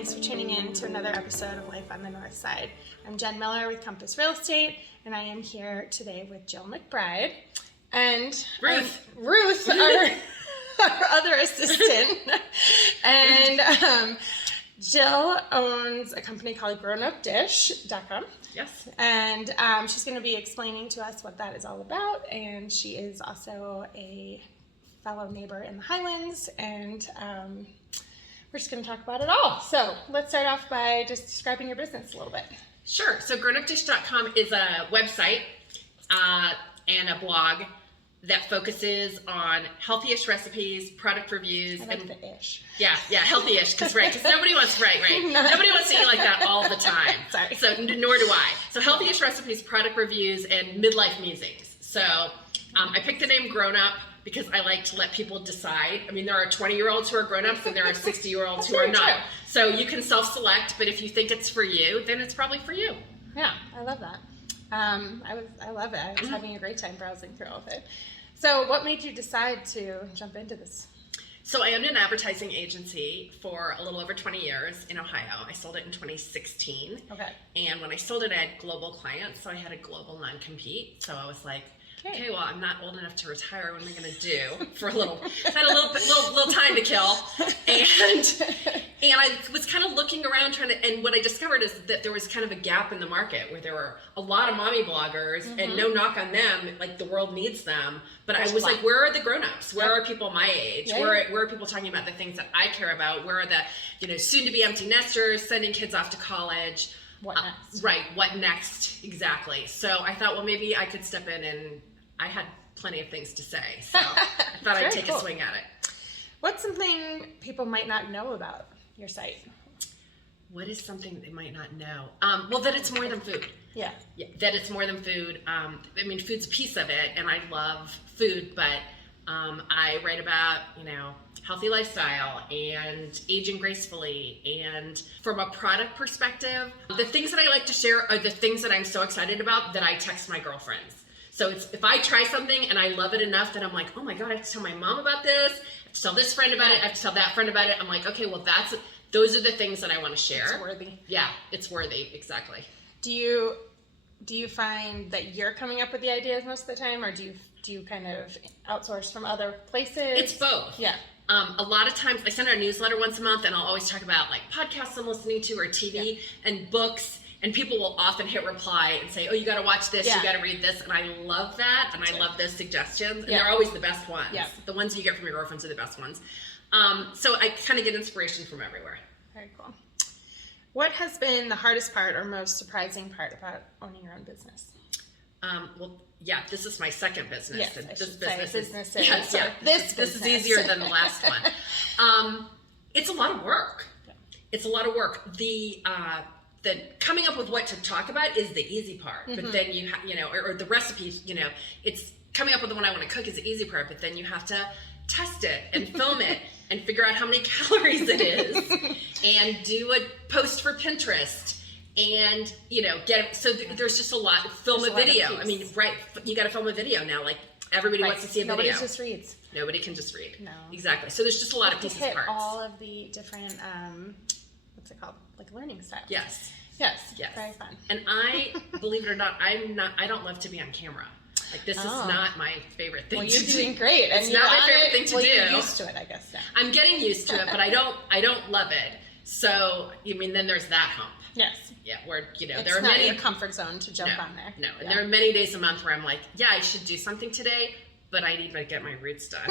thanks for tuning in to another episode of Life on the North Side. I'm Jen Miller with Compass Real Estate, and I am here today with Jill McBride and Ruth, our other assistant. And Jill owns a company called Grownupdish.com. Yes. And she's going to be explaining to us what that is all about. And she is also a fellow neighbor in the Highlands, and we're just going to talk about it all. So let's start off by just describing your business a little bit. Sure. So Grownupdish.com is a website and a blog that focuses on healthy-ish recipes, product reviews. I like the ish. Yeah, healthy-ish, because nobody wants, nobody wants to eat like that all the time. Sorry. So nor do I. So healthy-ish recipes, product reviews, and midlife musings. So I picked the name Grown Up because I like to let people decide. I mean, there are 20-year-olds who are grown-ups and there are 60-year-olds who are not. True. So you can self-select, but if you think it's for you, then it's probably for you. Yeah, I love that. I love it. I was having a great time browsing through all of it. So what made you decide to jump into this? So I owned an advertising agency for a little over 20 years in Ohio. I sold it in 2016. Okay. And when I sold it, I had global clients, so I had a global non-compete. So I was like, okay, well, I'm not old enough to retire. What am I going to do for a little? I had a little time to kill, and I was kind of looking around trying to. And what I discovered is that there was kind of a gap in the market where there were a lot of mommy bloggers, and no knock on them, like the world needs them. But I was like, where are the grown-ups? Where are people my age? Yeah. Where are people talking about the things that I care about? Where are the soon-to-be empty nesters sending kids off to college? What next? Right. What next? Exactly. So I thought, well, maybe I could step in, and I had plenty of things to say. So I thought I'd take a swing at it. What's something people might not know about your site? What is something they might not know? Well, that it's more than food. Yeah. That it's more than food. I mean, food's a piece of it, and I love food, but I write about, healthy lifestyle and aging gracefully. And from a product perspective, the things that I like to share are the things that I'm so excited about that I text my girlfriends. So if I try something and I love it enough that I'm like, oh my God, I have to tell my mom about this, I have to tell this friend about it, I have to tell that friend about it. I'm like, okay, well those are the things that I want to share. It's worthy. Yeah, it's worthy, exactly. Do you find that you're coming up with the ideas most of the time, or do you kind of outsource from other places? It's both. Yeah. A lot of times I send out a newsletter once a month, and I'll always talk about like podcasts I'm listening to or TV and books. And people will often hit reply and say, oh, you got to watch this, you got to read this. And I love that. And I love those suggestions. And they're always the best ones. Yeah. The ones you get from your girlfriends are the best ones. So I kind of get inspiration from everywhere. Very cool. What has been the hardest part or most surprising part about owning your own business? This is my second business. Yes, and I this should say business This is easier than the last one. It's a lot of work. Yeah. It's a lot of work. The coming up with what to talk about is the easy part, but then or the recipes, it's coming up with the one I want to cook is the easy part, but then you have to test it and film it and figure out how many calories it is and do a post for Pinterest and, there's just a lot, film a video. I mean, you got to film a video now, like everybody wants to see a video. Nobody just reads. Nobody can just read. No. Exactly. So there's just a lot of pieces hit parts. all of the different, what's it called? Like learning styles. Yes. Very fun. And I, believe it or not, I don't love to be on camera. Like this is not my favorite thing to do. Well, you're doing great. It's not my favorite thing to do. You're used to it, I guess. Yeah. I'm getting used to it, but I don't love it. So, then there's that hump. Yes. Yeah, where, there are it's not many... your comfort zone to jump on there. No, and there are many days a month where I'm like, I should do something today, but I need to get my roots done.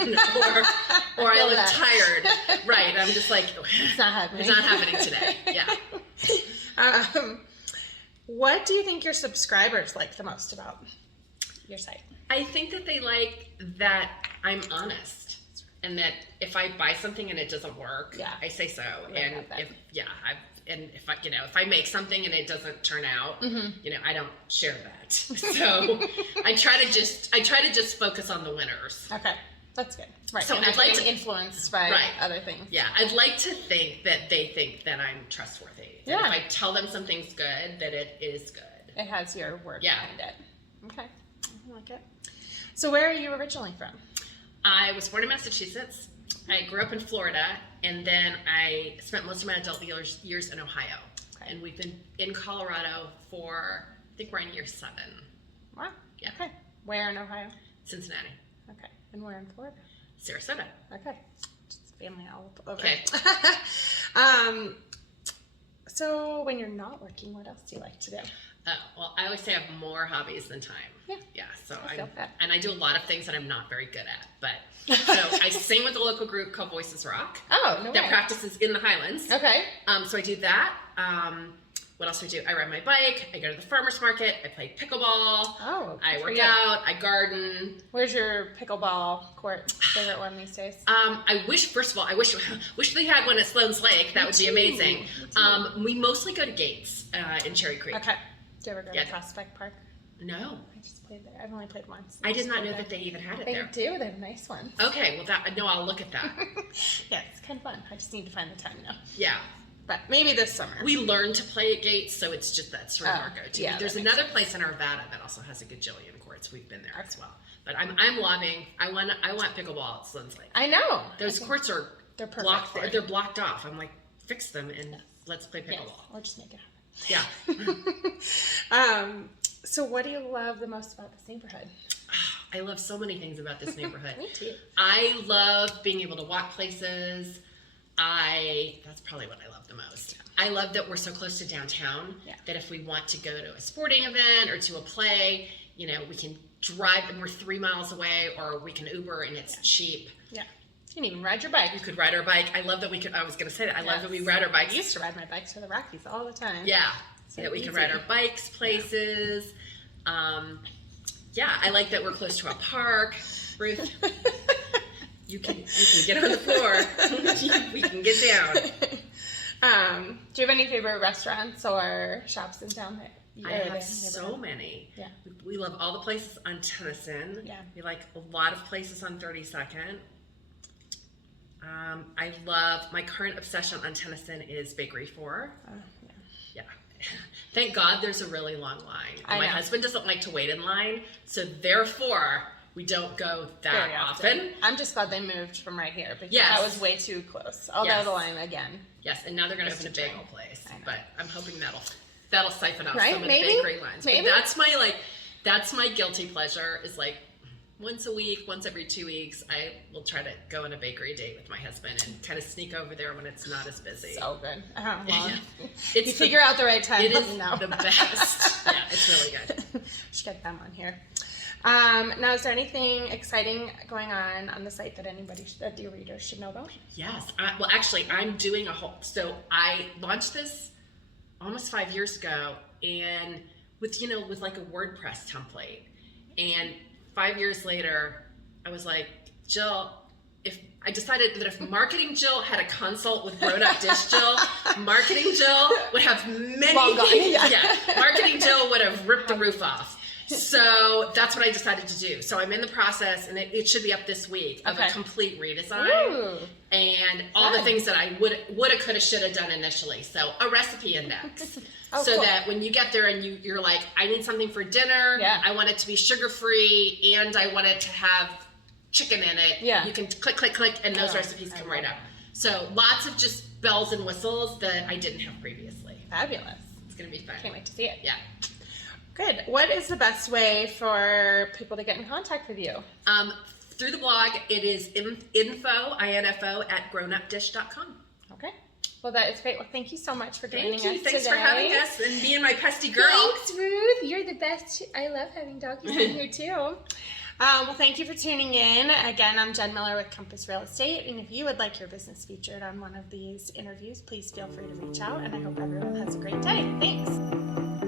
or I look tired. Right, I'm just like... It's not happening. It's not happening today. Yeah. What do you think your subscribers like the most about your site? I think that they like that I'm honest, and that if I buy something and it doesn't work, I say so. And if I make something and it doesn't turn out, I don't share that. So I try to just focus on the winners. Okay. That's good. Right. So I'd like to influenced by other things. Yeah. I'd like to think that they think that I'm trustworthy. That if I tell them something's good, that it is good. It has your word behind it. Okay. I like it. So where are you originally from? I was born in Massachusetts, I grew up in Florida, and then I spent most of my adult years in Ohio. Okay. And we've been in Colorado for, I think we're in year 7. Wow. Yeah. Okay. Where in Ohio? Cincinnati. Okay. And where in Florida? Sarasota. Okay. Just family all over. Okay. So when you're not working, what else do you like to do? Oh, well, I always say I have more hobbies than time. Yeah. Yeah. So I feel that. and I do a lot of things that I'm not very good at. But so I sing with a local group called Voices Rock. Oh, no that way. practices in the Highlands. Okay. So I do that. What else do I do? I ride my bike. I go to the farmer's market. I play pickleball. Oh. I good for work you. out. I garden. Where's your pickleball court? Favorite one these days? I wish, first of all, I wish they had one at Sloan's Lake. That would be amazing. We mostly go to Gates in Cherry Creek. Okay. Do you ever go Yeah. to Prospect Park? No, I just played there. I've only played once. I did just not played know there. that they even had it They there. do. They have nice ones. Okay, well, I'll look at that. Yeah, it's kind of fun. I just need to find the time now. Yeah. But maybe this summer. We learned to play at Gates, so it's just that's sort of Oh, our go-to. yeah, There's that makes another place in Arvada that also has a gajillion courts. We've been there as Okay. well. But I'm lobbying. I want pickleball at Sloan's Lake. I know. Those I think courts are they're perfect blocked. for it. They're blocked off. I'm like, fix them and let's play Yes, pickleball. or just make it Yeah. happen. So what do you love the most about this neighborhood? I love so many things about this neighborhood. Me too. I love being able to walk places. That's probably what I love the most. I love that we're so close to downtown. Yeah. That if we want to go to a sporting event or to a play, we can drive and we're 3 miles away, or we can Uber and it's cheap. Yeah. You can even ride your bike. You could ride our bike. I love that we could. I was going to say that. I love that we ride our bikes. I used to ride my bikes to the Rockies all the time. Yeah. So That we can easy. ride our bikes places. Yeah, I like that we're close to a park. Ruth, you can get on the floor. We can get down. Do you have any favorite restaurants or shops in town that you I have so many. Yeah. We love all the places on Tennyson. Yeah. We like a lot of places on 32nd. I love, my current obsession on Tennyson is Bakery 4. Yeah. Thank God there's a really long line. I My know. husband doesn't like to wait in line, so therefore we don't go that Very often. I'm just glad they moved from right here because Yes. that was way too close. Although Yes. the line again. Yes, and now they're going to Just open a a bagel train. place, I know. but I'm hoping that'll siphon off Right? some of Maybe? the bakery lines. Maybe? But that's my guilty pleasure is like once a week, once every 2 weeks, I will try to go on a bakery date with my husband and kind of sneak over there when it's not as busy. So good. Well, Yeah. you It's figure out the right time. It let is me know. the best. Yeah, it's really good. Should get them on here. Now, is there anything exciting going on the site that your readers should know about? Yes. Well, actually, I'm doing so I launched this almost 5 years ago, and with like a WordPress template. And 5 years later, I was like, Jill, I decided that if Marketing Jill had a consult with Grownupdish Jill, Marketing Jill would have many. Long gone, Yeah, Marketing Jill would have ripped the roof off. So that's what I decided to do. So I'm in the process, and it should be up this week, of a complete redesign. Ooh. And all the Fun. things that I woulda, coulda, shoulda done initially. So a recipe index. Oh, so cool. that when you get there and you're like, I need something for dinner. Yeah. I want it to be sugar-free, and I want it to have chicken in it. Yeah. You can click, and those Oh, recipes I come love right up. that. So lots of just bells and whistles that I didn't have previously. Fabulous. It's going to be fun. Can't wait to see it. Yeah. Good. What is the best way for people to get in contact with you? Through the blog, it is info at grownupdish.com. Okay. Well, that is great. Well, thank you so much for joining Thank you. us Thanks today. for having us and being my pesty girl. Thanks, Ruth. You're the best. I love having doggies in here, too. Well, thank you for tuning in. Again, I'm Jen Miller with Compass Real Estate, and if you would like your business featured on one of these interviews, please feel free to reach out, and I hope everyone has a great day. Thanks.